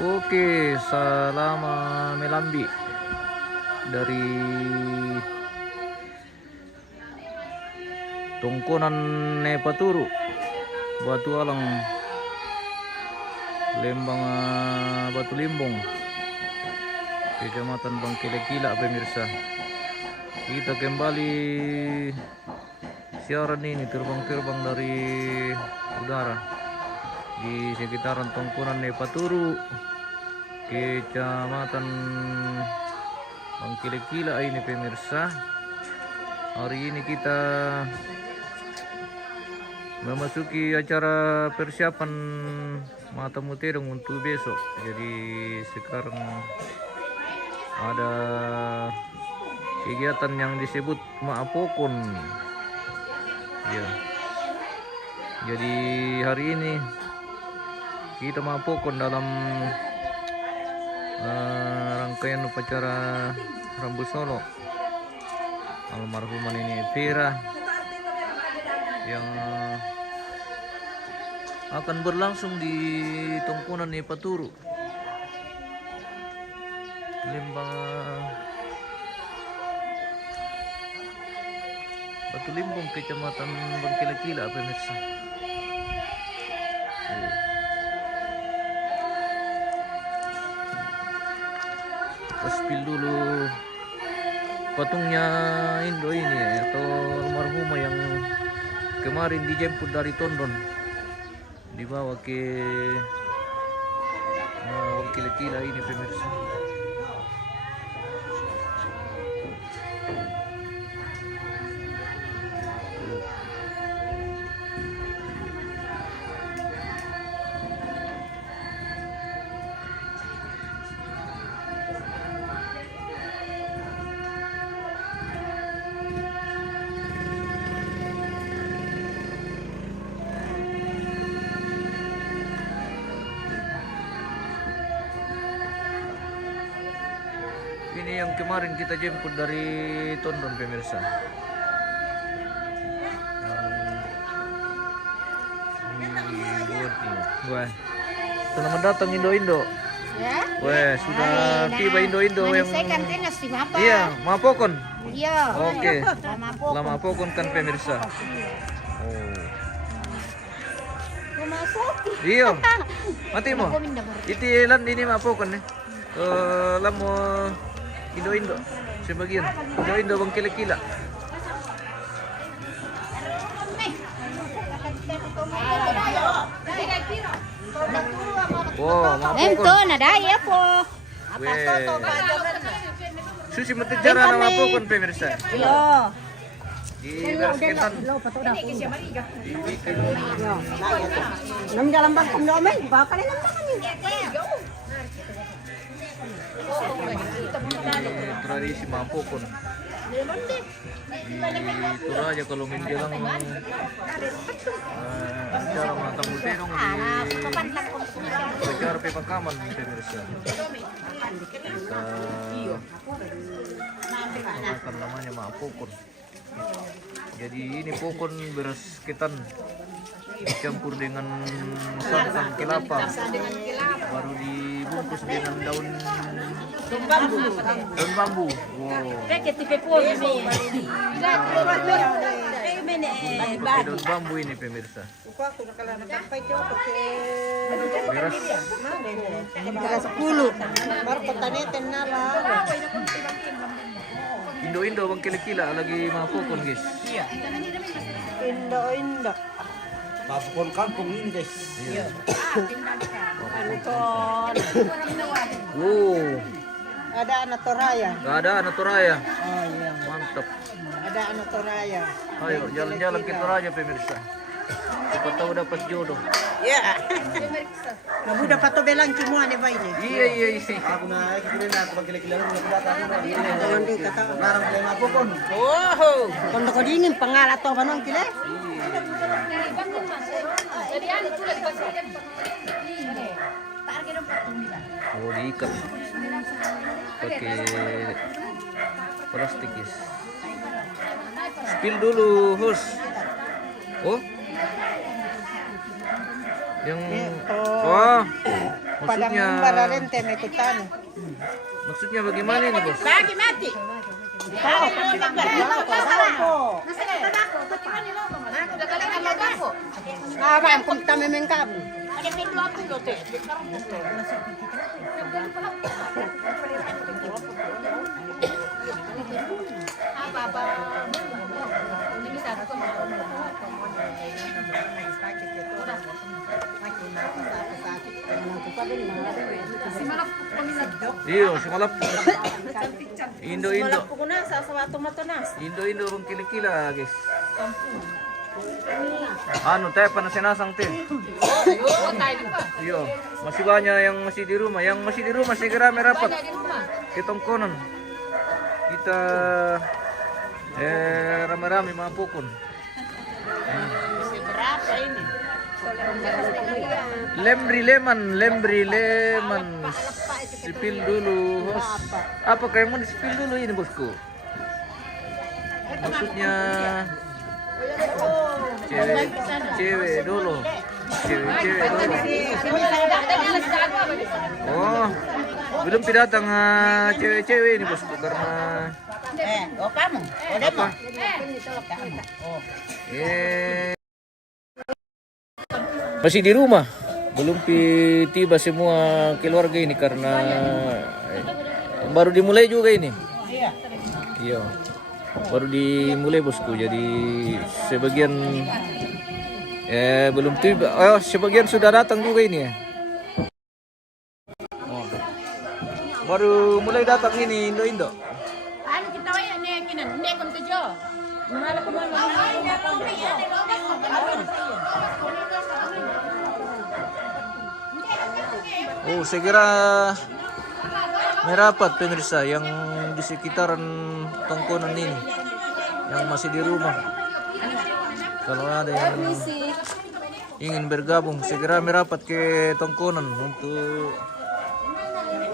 Oke, selama melambi dari Tongkonan Nepaturu, Batu Alang, Lembang Batu Limbong, Kecamatan Bangkile-Kila, pemirsa. Kita kembali siaran ini terbang-terbang dari udara di sekitaran Tongkonan Nepaturu, Kecamatan Bangkile-Kila ini, pemirsa. Hari ini kita memasuki acara persiapan Matamu Terong untuk besok. Jadi sekarang ada kegiatan yang disebut Maapokon. Ya. Jadi hari ini kita Maapokon dalam rangkaian upacara Rambu Solo almarhuman ini Vera yang akan berlangsung di Tongkonan Nepaturu, Lembang Batu Limbong, Kecamatan Bangkile-Kila, pemirsa. Spill dulu patungnya Indo ini atau almarhumah yang kemarin dijemput dari Tondon, dibawa ke Bangkile-Kila ini, pemirsa. Ini yang kemarin kita jemput dari Tondon, pemirsa. Wah, selamat datang Indo-Indo. Ya? Wah, sudah tiba Indo-Indo yang Iya, iya, Mapokon. Iya. Oke. Mapokon. Lama Mapokon kan, pemirsa. Oh. Iya. Mati mo. Iti lan ini Mapokon nih. Lamo Indo-Indo sebagian. Indo-Indo Bangkile-Kila. Wow, Mapokon. nadaya po. Weh. Susi matijara na Mapokon, pemirsa. Iya. Di Bersketan. Nam dalam bangkam domen, bakal lang Tradisi Mapokon di Toraja kalau menjelang acara Matamu Terong di acara pemakaman, pemirsa. Kita akan namanya Mapokon. Jadi ini pokon beras ketan dicampur dengan santan kelapa, baru dibungkus dengan daun bambu. Wow. Pakai daun bambu ini, pemirsa. Beras 10. Baru petanian nala. Indo-Indo Bangkile-Kila lagi Mapokon, guys. Iya. Indo. Mapokon kampung ini, guys. Iya. Anton. Wow. Ada anak Toraya. Gak ada anak Toraya. Oh iya. Mantap. Ada anak Toraya. Ayo jalan-jalan ke Toraja, pemirsa. Siapa tahu dapat jodoh. Ya. Kamu dapat to belang semua nih Pak ini. Iya. Aku naik ke sini aku Bangkile-Kila lu datang ini. Jangan dikata. Larang ke Mapokon. Oh. Kondo ko dingin pangalat to banong kile. Oh, diikat pakai plastik, guys. Spill dulu, host. Oh, yang wah, Maksudnya, Bararente may tutano. maksudnya bagaimana ini bos? Lagi mati. Awan kung tamimeng kamo. Iyo, sumalap. Indo-Indo. Indo-Indo rong kilikila guys. Ano tayo pa na sinasang te? Iyo, masih banyak yang masih di rumah. Yang masih di rumah segera merapat. Kitong konon. Kita rame-rame mga pukon. Lembri leman. Sipil dulu, bos. Apa kayak mau disipil dulu ini bosku? Maksudnya cewek dulu. Cewek dulu. Oh, belum datang cewek-cewek ini bosku karena Kamu. apa? Masih di rumah. Belum tiba semua keluarga ini karena baru dimulai juga ini. Iya. Baru dimulai bosku. Jadi sebagian belum tiba. Oh, sebagian sudah datang juga ini ya. Oh. Baru mulai datang ini Indo-Indo. Ano kita kaya ni kinan? Hindi ko tujo. Mahal ko man. Oh, segera merapat pemirsa yang di sekitaran tongkonan ini, yang masih di rumah. Kalau ada yang ingin bergabung, segera merapat ke tongkonan untuk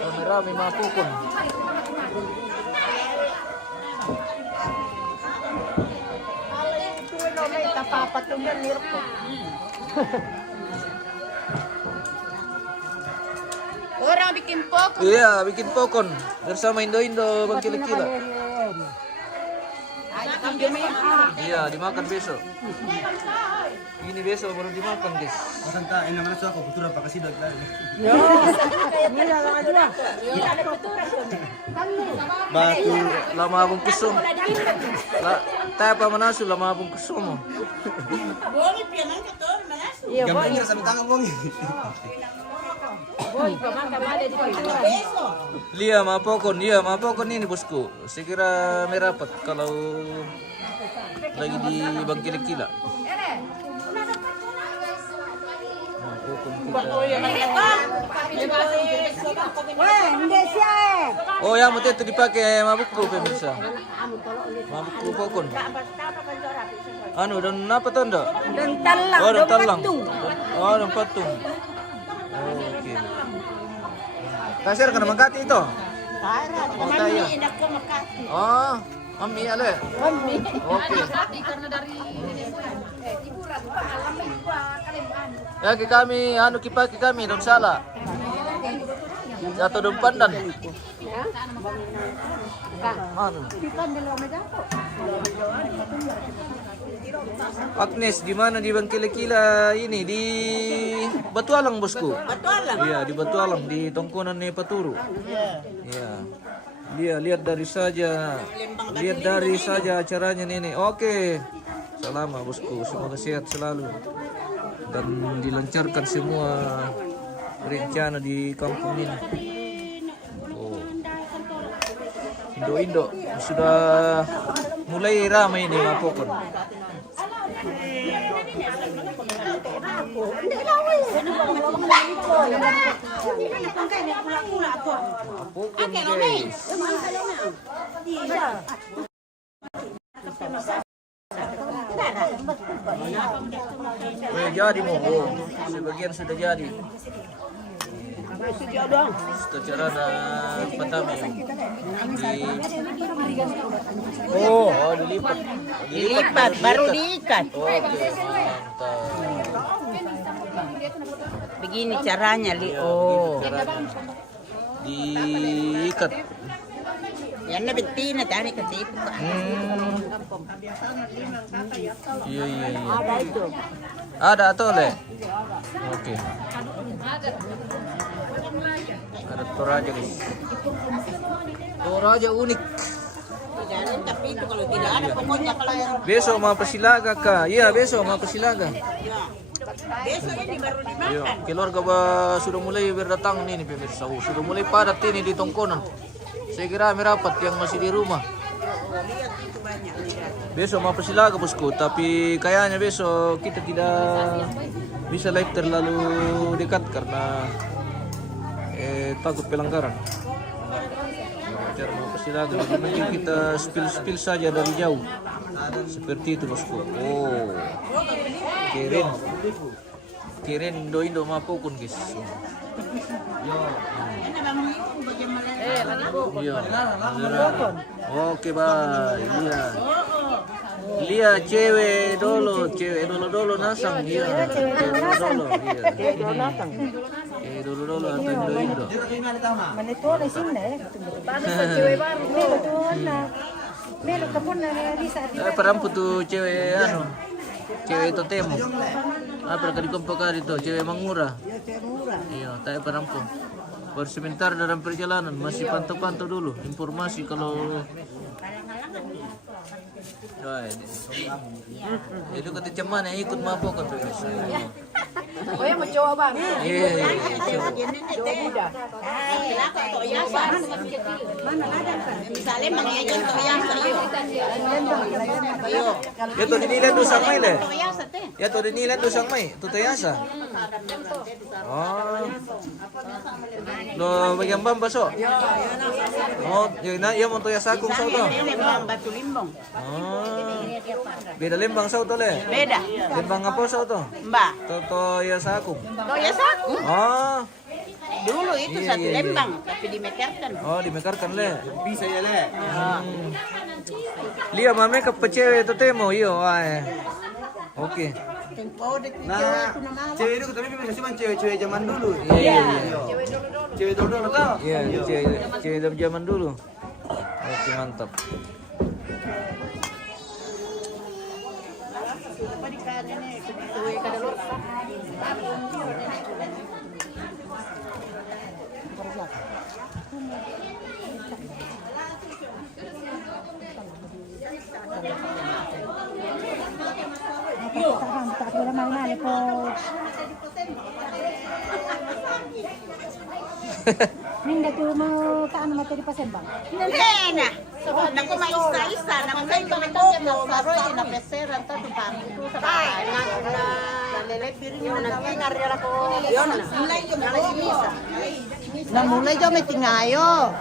rame-rame mapukon. Orang bikin pokok. Iya, bikin pokon bersama Indo-Indo Bang Kila-Kila. Iya, dimakan besok. Ini besok baru dimakan, guys. Masanta, ini naman sa ako, kultura pa kasi dagdag. Batu lama abang kusum. Tapa manasu lama abang kusum. Gamay niya sa mitang mo. Lia mapokon ini bosku. Segera merapat kalau lagi di Bang Kila-Kila. Mapokon kita. Oh ya, mau itu dipakai mabukku pemirsa. Mabukku pokon. Anu dan apa tuh ndak? Dan talang. Oh, dan talang. Oh, dan patung. Oke. Kasir ka naman kati ito? Oh, tayo. Oh, mami ale. Oke. Ya, kami anu kipaki kami dong sala. Jatuh dong pandan. Manu. Agnes, di mana di Bang Kila-Kila ini di Batualang bosku. Batualang. Iya, di Batualang di tongkonan ni Paturu. Iya. Lihat dari saja acaranya ini. Oke. Selama bosku, semoga sehat selalu dan dilancarkan semua rencana di kampung ini. Oh. Indo-Indo sudah mulai ramai ini mapokon. Mapokon guys. Jadi mau, sebagian sudah jadi. Secara pertama Dilipat, baru diikat. Oke, mantap. Begini caranya, Li. Oh. Diikat. Yan na betina, tani ketipu. Iya. Ada itu. Ada atau le? Oke. Ada Toraja guys. Toraja unik. Tidak ada, tapi itu kalau tidak ada pokoknya kalau yang Besok mau Persilaga kak? Iya besok mau Persilaga. besok ini baru dimakan. Iya, keluarga sudah mulai berdatangan ini pemirsa. Sudah mulai padat ini di tongkonan. Saya kira merapat yang masih di rumah. Lihat itu banyak. Besok mau Persilaga bosku, tapi kayaknya besok kita tidak bisa live terlalu dekat karena takut pelanggaran. Bicara mau Persilaga, jadi mending kita spill saja dari jauh. Seperti itu bosku. Oh, kirin Indo mapukun guys. Iya. Oke bye. Lihat cewek dulu nasang. Iya. Cewek dulu. Cewek dulu atau Indo. Manito na sini eh. Melo tuh na. Melo kapon na Lisa. Perampu tuh cewek cewek itu temo. Apa kali kompakar itu cewek mangura. Iya, tak perampu. Baru sebentar dalam perjalanan masih pantau-pantau dulu informasi kalau itu kata cuman yang ikut mabok kan tuh. Oh ya mau coba bang? Iya. Misalnya mengajar toyasa yuk. Ya tuh dinilai tuh sang mai deh. Toyasa teh. Ya tuh dinilai tuh sang mai, tuh tayasa. Oh. Lo bagian bamba so. Oh, ya mau tayasa akung so to. Lembang batu limbong. Oh. Beda lembang so to le. Beda. Lembang apa so to? Mbak. To ya sakung. Toyasa aku. Oh. Dulu itu Iya, satu iya, iya. lembang tapi dimekarkan. Oh, dimekarkan le. Bisa ya le. Lia mame ke pecewe itu temo iyo ay. Oke. Nah, cewek itu tapi bisa cuma cewek-cewek zaman dulu. Iya. Cewek dulu tau? Iya, cewek dari zaman dulu. Oke, mantap. Tak ada mana po. Minda tu mo kaano materi pasembang. Nena. Naku maisa-isa. Naku may tumipoko. Maroy na peseran. Tato pa. Ito sa bahay. Nalelepirin yun. Nagkingarira ko. Yun. Mulay yun. Nalagimisa. Namulay dyan may tingayo.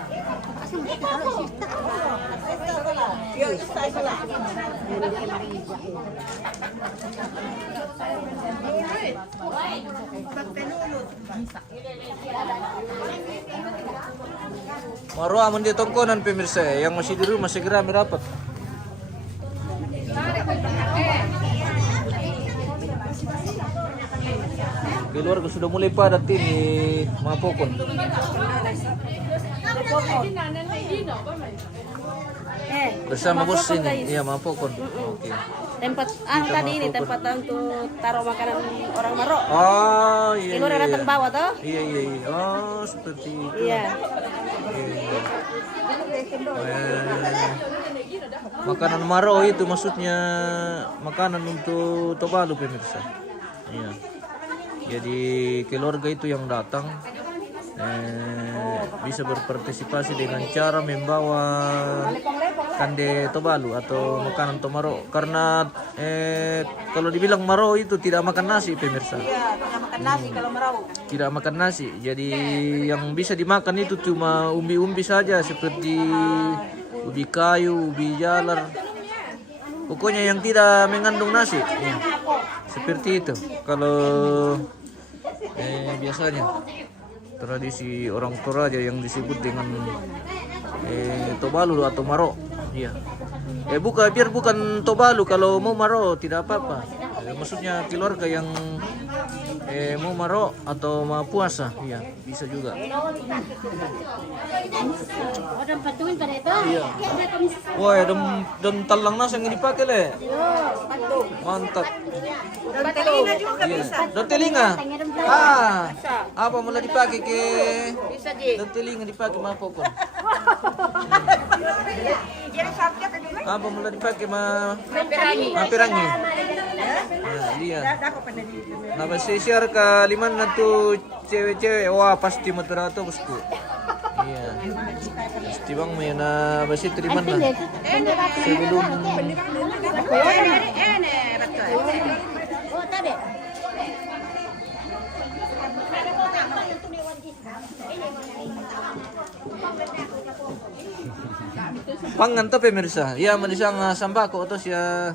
Yo, isa lang. Marwa amun di tongkonan pemirsa yang masih di rumah segera merapat. Keluarga sudah mulai padat ini mapokon. Bersama bos ini, iya mapokon. Oke. Tempat tadi ini tempat untuk taruh makanan orang Marok. Oh iya. Keluar datang bawa toh? Iya. Oh seperti itu. Iya. Iya. Makanan Maro itu maksudnya makanan untuk Tobalu pemirsa. Iya. Jadi keluarga itu yang datang bisa berpartisipasi dengan cara membawa kande Tobalu atau makanan Tomaro karena kalau dibilang Maro itu tidak makan nasi pemirsa. Iya, tidak makan nasi kalau merau. Tidak makan nasi. Jadi yang bisa dimakan itu cuma umbi-umbi saja seperti ubi kayu, ubi jalar. Pokoknya yang tidak mengandung nasi. Ya. Seperti itu. Kalau biasanya tradisi orang Toraja yang disebut dengan Tobalu atau Maro. Iya. Biar bukan Tobalu, kalau mau Maro tidak apa-apa. Maksudnya keluarga yang mau maro atau mau puasa, iya bisa juga. Orang patuin pada itu. Iya. Wah, dan talang nasi yang dipakai le. Mantap. Dan telinga juga Iya. bisa. Dan telinga. Ah, apa mulai dipakai ke? Bisa Ji. Dan telinga dipakai mah pokok. Jadi sabnya ke juga. Apa mulai dipakai mah? Perangi. Mapirangi. Nah, iya. Aku pernah di Nah, pasti share ke lima tuh cewek-cewek. Wah, pasti motor atau bosku. Iya. Pasti bang main pasti terima nah. Sebelum Oh, tadi. pangan to pemirsa. Ya manisang sambako to siya.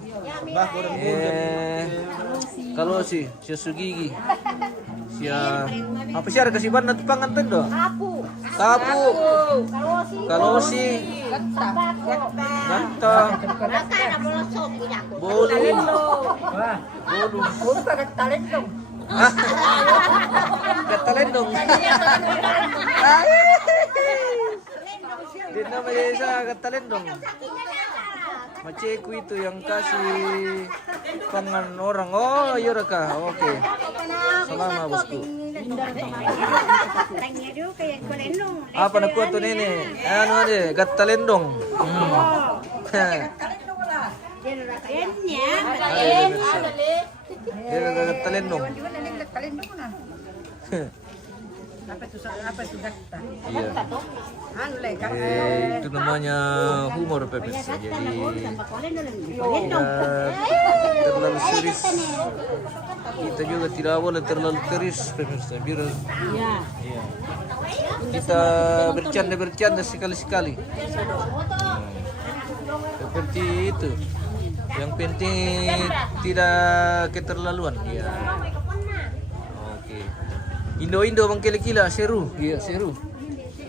Kalau si siya sugigi. Siya apa siya kasiban na pangan to do? Tapu. Kalau si ganta. Bolu. Bolu. Punta ka talentong. Katalendong. Di namanya sa katalendong. Maceko itu yang kasih pangan orang. Oh, iya ka. Oke. Selama bosku. Apa nak kuat tu nene? Anu ada katalendong. Dia katalendong. Apa itu dakta? Iya. Anu le ka Itu namanya humor pemirsa. Jadi ya, terlalu serius. Kita juga tidak boleh terlalu serius pemirsa. Biar iya. Kita bercanda sekali-sekali. Seperti itu. Yang penting tidak keterlaluan. Iya. Oke. Indo bang kila-kila seru. Iya seru.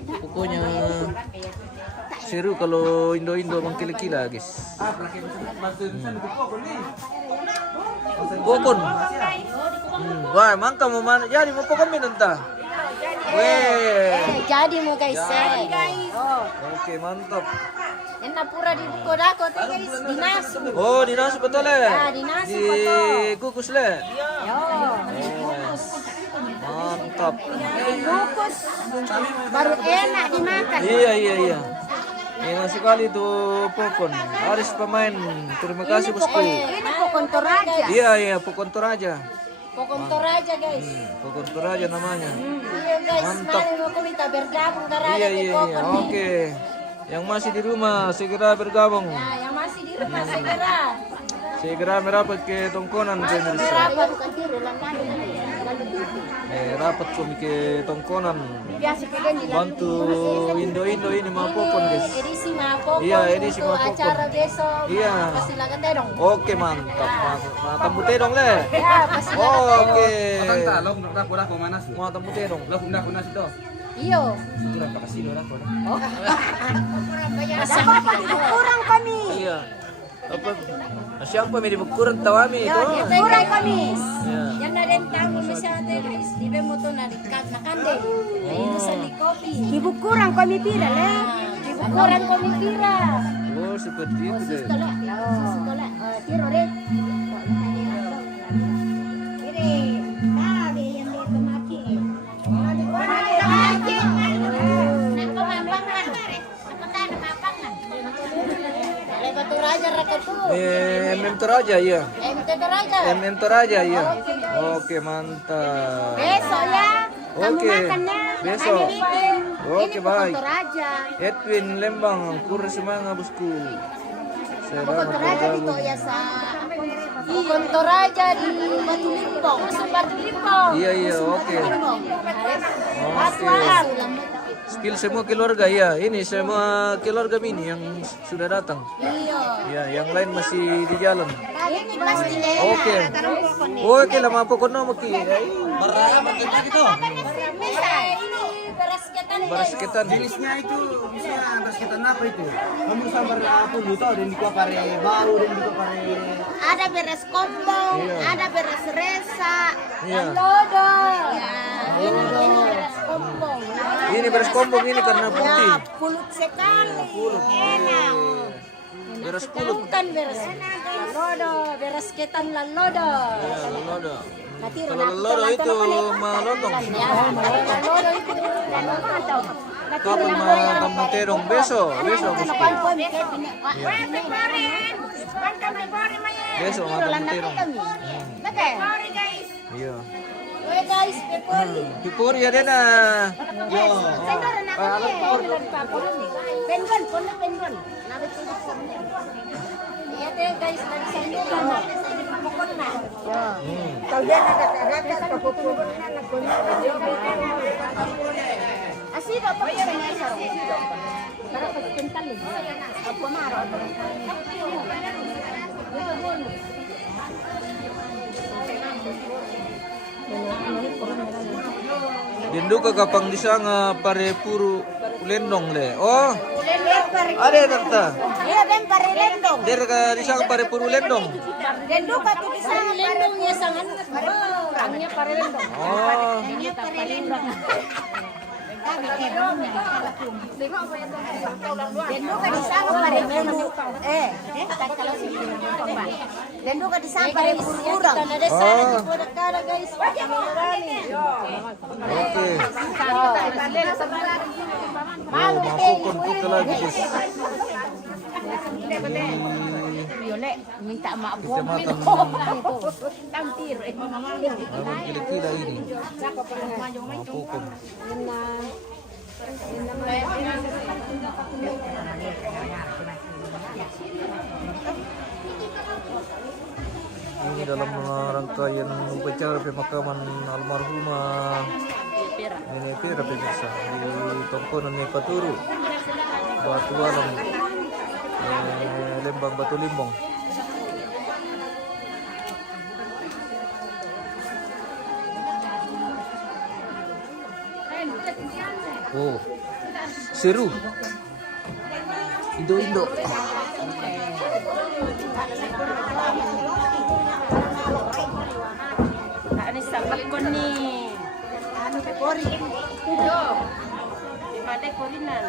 Pokoknya seru kalau Indo bang kila-kila guys. Pokon. Wah, emang kamu mana? Jadi mau pokon minum tak? Weh. Jadi mo guys. Oke, mantap. Yan na pura di Kodako to guys. Dinas. Oh, dinas betul le. dinas Di kukus le. Mantap. Kukus. Baru enak dimakan. Iya. Enak sekali tuh pokon. Harus pemain. Terima kasih bosku. Ini Pokon Toraja. Iya, Pokon Toraja. Pokon Toraja guys. Pokon Toraja namanya. Iya guys, Mantap. mari mo kita bergabung karena Iya. di Pokon. Oke. Yang masih di rumah segera bergabung. Nah, yang masih di rumah segera. Segera merapat ke tongkonan pemirsa. Merapat. Rapat kami ke tongkonan. Biasa ke ganyan. Bantu Indo ini mau pokon guys. Edisi Mapokon. Iya, edisi untuk Mapokon. acara besok. Iya. Pasti laga tedong. Oke mantap. Tambute dong le. Ya, pasti laga tedong. Oke. Tanta, lo nak mana sih? Mau tambute dong. Lo nak itu. Iyo. Berapa kasih lo nak? kurang kami. Iya. Apa? Siapa may dibukuran tawami itu? Kurang kami. Iya. Yan na rin tango masyado guys. Di ba mo to na nakande. Inusan ni kopi. Ibukurang kami pira le. Ibukuran kami pira. Oh seperti itu deh. Tala. Tala. Tiro rin. Ini. Tali yang dito maki. Batu Raja Rakatu. MM Toraja iya. MT Toraja. MM Toraja iya. Oke mantap. Besok ya. Kamu Oke. makannya. Besok. Ada bikin. Oke, Ini baik. Pokon Toraja. Edwin Lembang kur semangat bosku. Pokon Toraja Selamat dito ya sa Pokon Toraja di Batu Limpong. Masuk Batu Limpong. Iya oke. Aswaan. Spill semua keluarga ya. Ini semua keluarga Mini yang sudah datang. Iya. Ya, yang lain masih di jalan. Ini pasti le. Oke. Oke, lama pokoknya mau ki. Berapa kita gitu? Bisa ini beras ketan barasketan. Jenisnya itu misalnya basketan apa itu? Kamu sambar puluh tau dan dikuah pare bau dan dikuah pare. Ada beres kombong, ada beres resa. Iya. Lodo. Ini beres kombong. Ini beres kombong ini karena putih. Ya, pulut sekali. Enak. Beres pulut. Bukan beres. Lodo, beres ketan lodo. Ya, lodo. Kalau lodo itu malotong. Ya, lodo itu mantau. Kapan kamu terong besok bosku. Besok kamu terong. Iya. Oke guys, pepori. Pipur ya dena. Yo. Pengon, pengon. Iya deh guys, dari sana pokok na. Kalau dia agak-agak kapupun Así va pa ya na isa. Para pagpuntal ni. Apo maro. Dindu ka kapang disang pare puru ulendong le. Oh. Ada tanta. Iya, ben pare lendong. Der ka disang pare puru ulendong. Lendong ka tu bisa Lendong niya sangan. Orangnya pare lendong. Oh. Lendong ka di sana pare puru. Lendong ka di sana pare puru kurang. Ada sana di Bodakara guys. Oke. Oh, mapukon kita lagi guys. Yole, minta maaf. Kita makan Tampir. abang kila-kila ini. Mapukon. Ini dalam rangkaian upacara pemakaman almarhumah Nenek Pira pemirsa di Tongkonan Nepaturu, Batu Alam, Lembang Batu Limbong. Oh, seru. Indo. Ano sa balkon ni? Ano pepori? Yo. Di made korinan.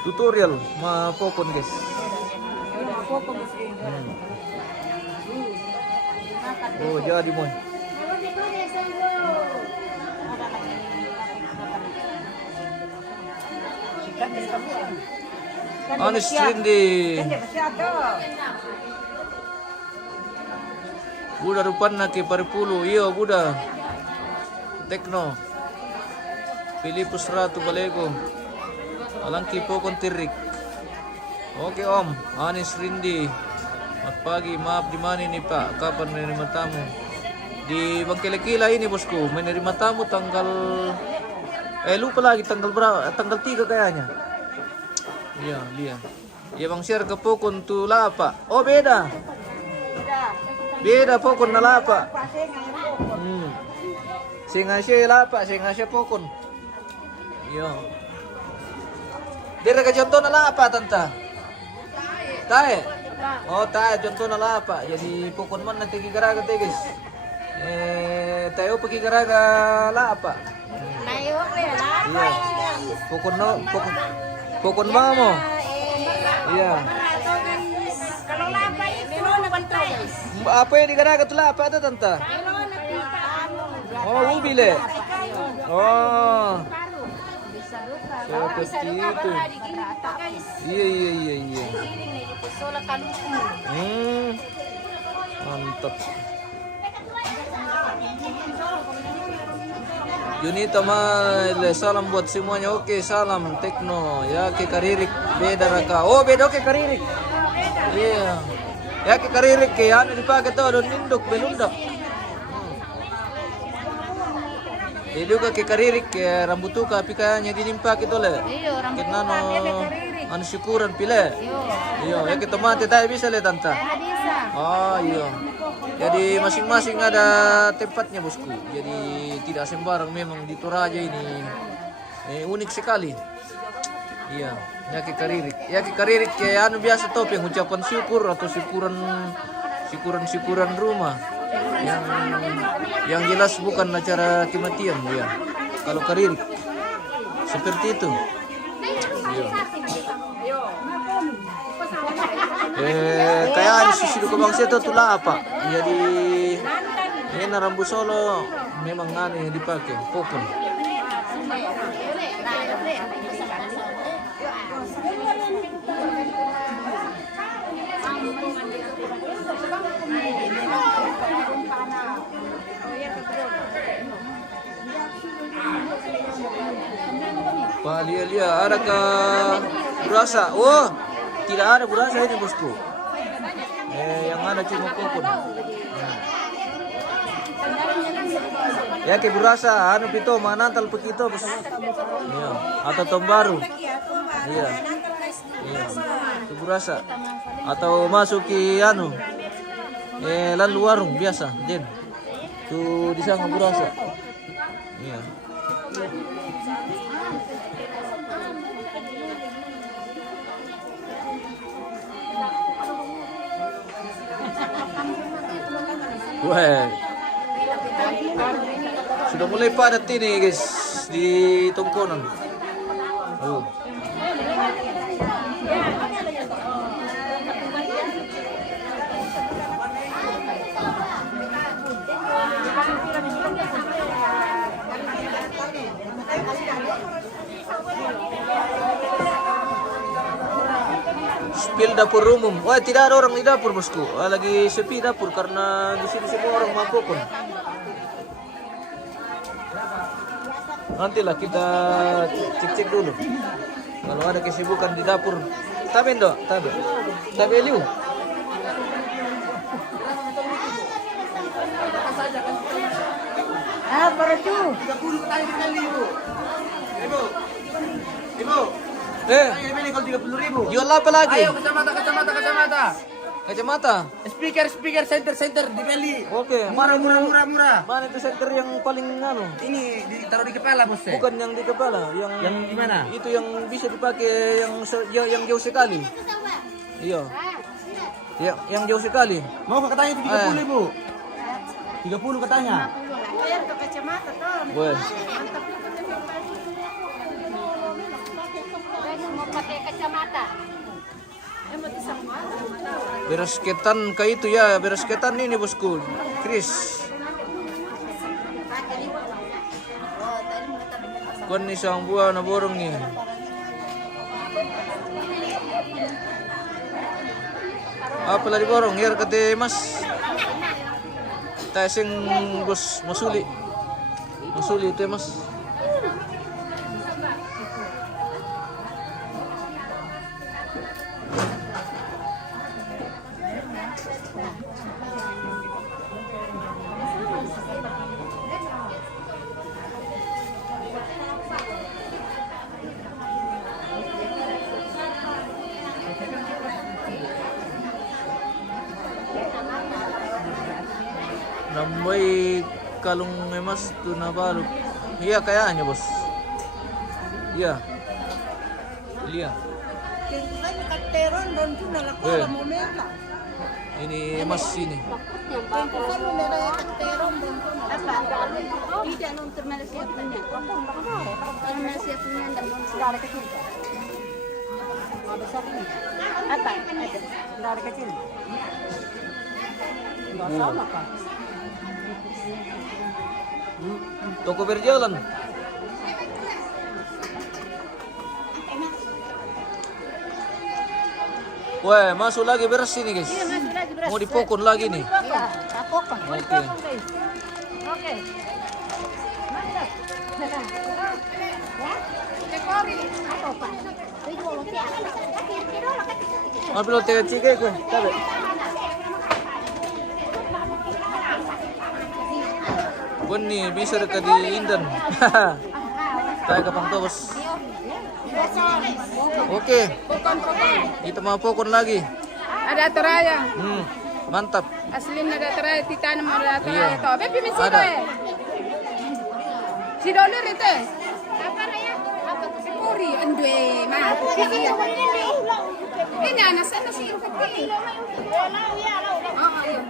Tutorial mapokon guys. Oh jadi moy. Anis Rindi. Buda rupan ke paripulu. Iyo buda. Tekno. Filipus Ratu Balego. Alangki pokon tirik. Oke Om, Anis Rindi. Selamat pagi, maaf di mana nih Pak? Kapan menerima tamu? Di Bangkele-Kila ini bosku, menerima tamu tanggal lupa lagi tanggal berapa? Tanggal 3 kayaknya. Iya, dia. Ya Bang share ke pokon tu lapa. Oh beda. Beda pokon na lapa. Singa siya lapa, singa siya pokon. Iya. Dira ka contoh na lapa tanta. Tae. Oh tae contoh na lapa. Jadi pokon man nanti garaga te guys. Tayo pagi garaga lapa. Tayo ko ya lah. Iya. Pokon mamo. Iya. Kalau lapa itu pantai. Apa yang digaraga tu lapa tu tanta? Oh ubi le. Oh. Seperti itu. Iya. Mantap. Junita Maile, salam buat semuanya. Oke, salam Tekno. Ya ke Karirik, beda raka. Oh, beda oke Karirik. Iya. Ya ke Karirik ke anu dipakai tuh adon induk belundak. Dia juga ke karirik ke rambut tuka tapi kayaknya dinimpak itu le. Iyo, rambut Kita tuka, dia ke karirik. anu syukuran pile. Iya, ya kita mati tak bisa le tante. Nggak bisa. Oh iya. Jadi masing-masing ada tempatnya bosku. Jadi tidak sembarang memang di Toraja ini unik sekali. Iya, ya ke karirik. Ya ke karirik kayak anu biasa tuh pengucapan syukur atau syukuran rumah. Yang jelas bukan acara kematian ya. Kalau karirik seperti itu. Iya. Kayak susu kebangsa itu tulah apa? Jadi ini rambu Solo memang aneh dipakai kokon. Pak Lia, adakah berasa? Oh, tidak ada berasa ini bosku. Yang ada cuma kokon. Ya ke berasa, anu pito manantal begitu bos. Iya, atau tahun baru. Iya. Iya. Itu berasa. Atau masuk ke anu. Lalu warung biasa, Den. Tuh di sana berasa. Iya. Wah, sudah mulai padat ini guys di tongkonan. Oh. Spill dapur umum. Wah, tidak ada orang di dapur bosku. Lagi sepi dapur karena di sini semua orang mabuk. Nantilah kita cek dulu. Kalau ada kesibukan di dapur. Tabe ndo, tabe liu. Baru tu. 30 kali Ibu. Ibu. Saya beli kalau 30.000. Jual apa lagi? Ayo kacamata. Kacamata. Speaker center dibeli. Oke. Murah. Mana itu center yang paling anu? Ini ditaruh di kepala bos. Bukan yang di kepala, yang di mana? Itu yang bisa dipakai yang jauh sekali. Iya. Yang jauh sekali. Mau katanya 30.000. 30 katanya. Bayar ke kacamata tuh. Boleh. Mau pakai kacamata. Beresketan kayak itu ya, beresketan ini bosku. Chris. Kuan ni sang buah na borong ni. Apa lagi borong? Yer kate mas. Tasing bos masuli itu mas. Nambay kalung emas tu nabalok. Iya kayaknya bos. Iya. Iya. Eh. Ini emas ini. Tidak untuk Malaysia punya. Kalau Malaysia punya tidak ada kecil. Apa? Tidak ada kecil. Enggak sama kan? Toko berjalan. Wah, masuk lagi beras ini guys. Iya, masuk lagi beras. Mau dipokon lagi nih. Iya, rapokon. Oke. Oke. Mantap. Ya? Tekori. Apa, Pak? Ambil lo tega cike gue. Tabe. Kun nih bisa dekat di Indan. Tayo kapang tobos. Oke. Kita mau pokon lagi. Ada teraya. Mantap. Asli ada teraya titan mau ada teraya Iya. to. Bepi misi Ada. to. Si dolar itu. Apa raya? Apa tuh si puri andwe mah. Ini anak sana sih yung kaki. Oh, iya.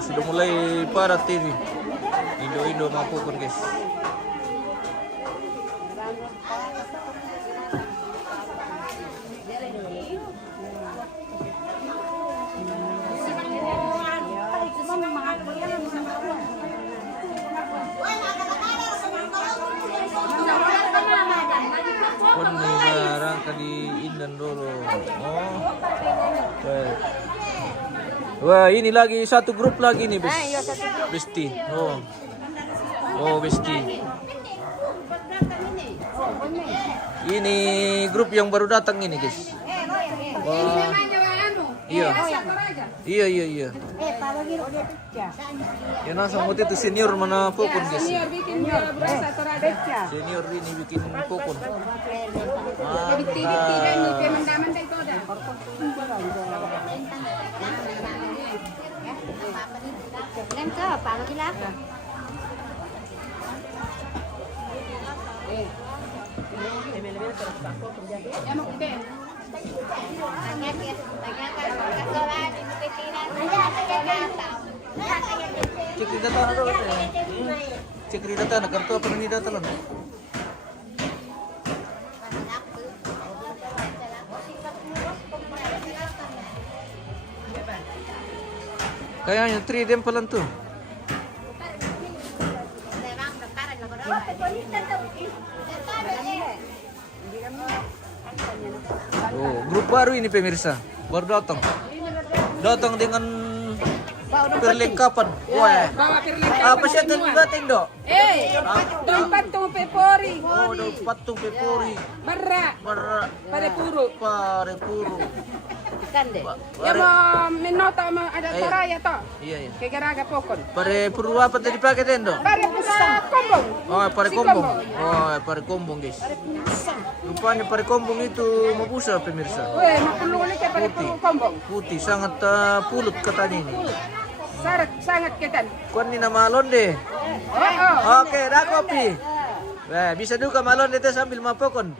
Sudah mulai padat ini. Indo mau pokon guys. Kun nih di Indan dulu. Oh. Baik. Wah, ini lagi satu grup lagi nih, Besti. Oh, Besti. Ini grup yang baru datang ini, guys. Wah. Iya. Iya. Ya langsung waktu itu senior mana pokon, guys. Senior bikin berasa terada. Senior ini bikin pokon. Bukti dan ini pemandaman itu ada. Lên cơ, bảo nó đi lắm. Ya mau ke. Cek di data na daw. Cek di data na kartu apa ni data lang. Kayaknya 3 dem pala tuh. Oh, grup baru ini pemirsa. Baru datang. Datang dengan perlengkapan. Wah. Bawa perlengkapan. Apa siya tadi batin do? Doon patung pepori. Oh, do patung pepori. Barra. Pada puro. Pare puro. Ikan deh. Ya mau minota mau ada taraya to. Iya, iya. Kegaraga pokon. Pare puro apa tadi pakai tendo? Pare kombong. Oh, pare kombong. Oh, pare kombong, guys. Rupanya pare kombong itu mabusa pemirsa. Weh, mau ni kayak pare kombong. Putih sangat pulut katanya ini. Sangat ketan. Kuan ni na malon deh. Oh. Oke, dah kopi. Wah, bisa juga malon itu sambil mapokon.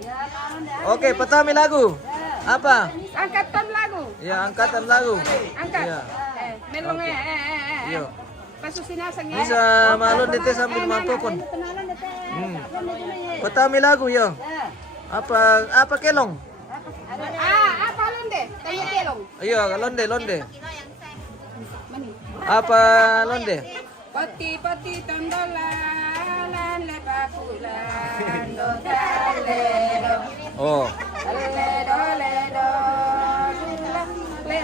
Oke, pertama lagu. Apa? Angkatan lagu. Ya, angkatan lagu. Angkat. Iya. Melong Iya. Pasusinasan ya. Bisa malon itu sambil mapokon. Pertama lagu yo. Apa kelong? Apa londe? Tanya kelong. Iya, londe. Apa londe? Poti tondolan lepakulan do dalero. Oh. Ledo le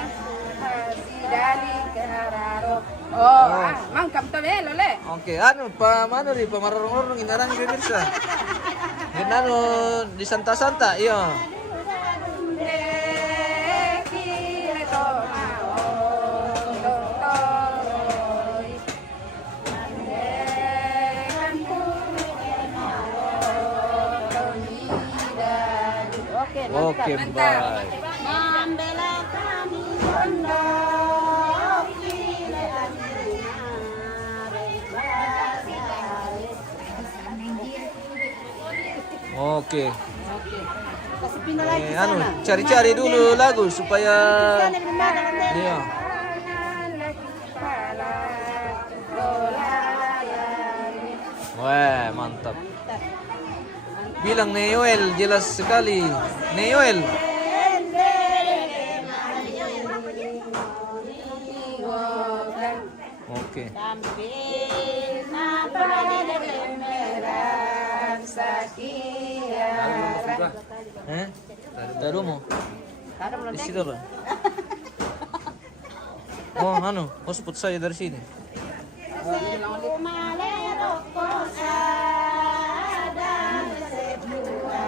hasidali kararo. Oh, mangkam to le. Oke, anu mano ri pamarorong-orong inarang pemirsa. Yan anu di Santa, iya. Oke, baik. Membela kami pondok Oke. Kasih pindah lagi Anu, cari-cari dulu lagu supaya sana di mana kan? iya. Bilang Neoel, jelas sekali. Neoel. Oke. Eh? Taruh mo. Di situ lah. Oh, hotspot saya dari sini.